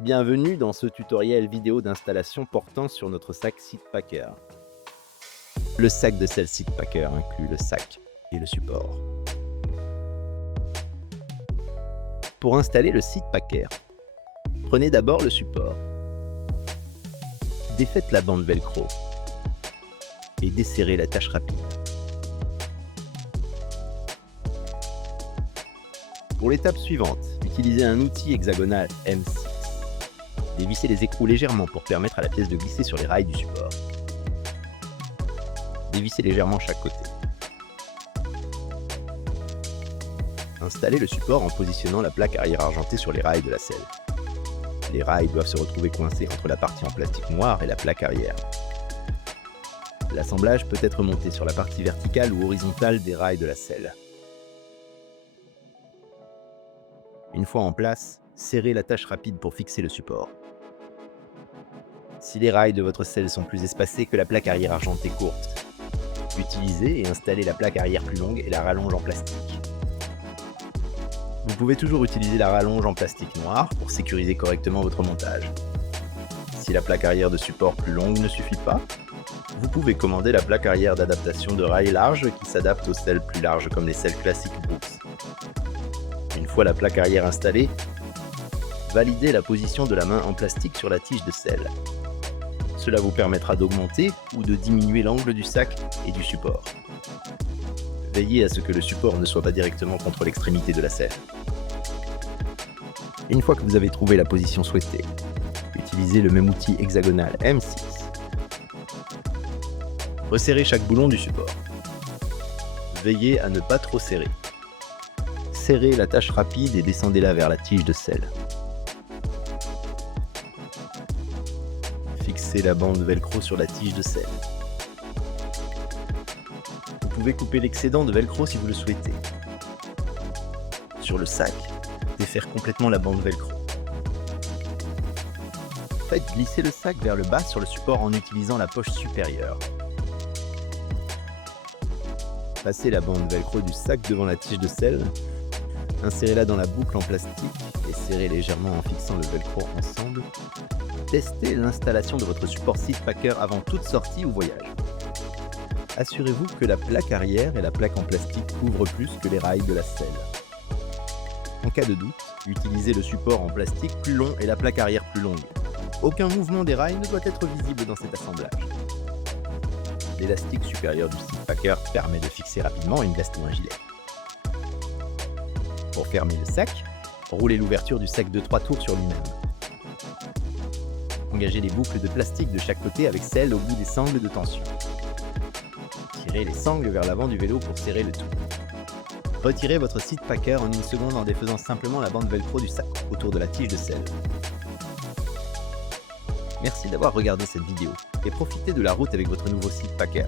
Bienvenue dans ce tutoriel vidéo d'installation portant sur notre sac SeatPacker. Le sac de selle SeatPacker inclut le sac et le support. Pour installer le SeatPacker, prenez d'abord le support. Défaites la bande velcro et desserrez l'attache rapide. Pour l'étape suivante, utilisez un outil hexagonal M6. Dévissez les écrous légèrement pour permettre à la pièce de glisser sur les rails du support. Dévissez légèrement chaque côté. Installez le support en positionnant la plaque arrière argentée sur les rails de la selle. Les rails doivent se retrouver coincés entre la partie en plastique noir et la plaque arrière. L'assemblage peut être monté sur la partie verticale ou horizontale des rails de la selle. Une fois en place, serrez l'attache rapide pour fixer le support. Si les rails de votre selle sont plus espacés que la plaque arrière argentée courte, utilisez et installez la plaque arrière plus longue et la rallonge en plastique. Vous pouvez toujours utiliser la rallonge en plastique noir pour sécuriser correctement votre montage. Si la plaque arrière de support plus longue ne suffit pas, vous pouvez commander la plaque arrière d'adaptation de rails larges qui s'adapte aux selles plus larges comme les selles classiques Brooks. Une fois la plaque arrière installée, validez la position de la main en plastique sur la tige de selle. Cela vous permettra d'augmenter ou de diminuer l'angle du sac et du support. Veillez à ce que le support ne soit pas directement contre l'extrémité de la selle. Une fois que vous avez trouvé la position souhaitée, utilisez le même outil hexagonal M6. Resserrez chaque boulon du support. Veillez à ne pas trop serrer. Serrez l'attache rapide et descendez-la vers la tige de selle. Fixez la bande velcro sur la tige de selle. Vous pouvez couper l'excédent de velcro si vous le souhaitez. Sur le sac, défaire complètement la bande velcro. Faites glisser le sac vers le bas sur le support en utilisant la poche supérieure. Passez la bande velcro du sac devant la tige de selle. Insérez-la dans la boucle en plastique et serrez légèrement en fixant le velcro ensemble. Testez l'installation de votre support SeatPacker avant toute sortie ou voyage. Assurez-vous que la plaque arrière et la plaque en plastique couvrent plus que les rails de la selle. En cas de doute, utilisez le support en plastique plus long et la plaque arrière plus longue. Aucun mouvement des rails ne doit être visible dans cet assemblage. L'élastique supérieur du SeatPacker permet de fixer rapidement une veste ou un gilet. Pour fermer le sac, roulez l'ouverture du sac de 3 tours sur lui-même. Engagez les boucles de plastique de chaque côté avec celle au bout des sangles de tension. Tirez les sangles vers l'avant du vélo pour serrer le tout. Retirez votre SeatPacker en 1 seconde en défaisant simplement la bande velcro du sac autour de la tige de selle. Merci d'avoir regardé cette vidéo et profitez de la route avec votre nouveau SeatPacker.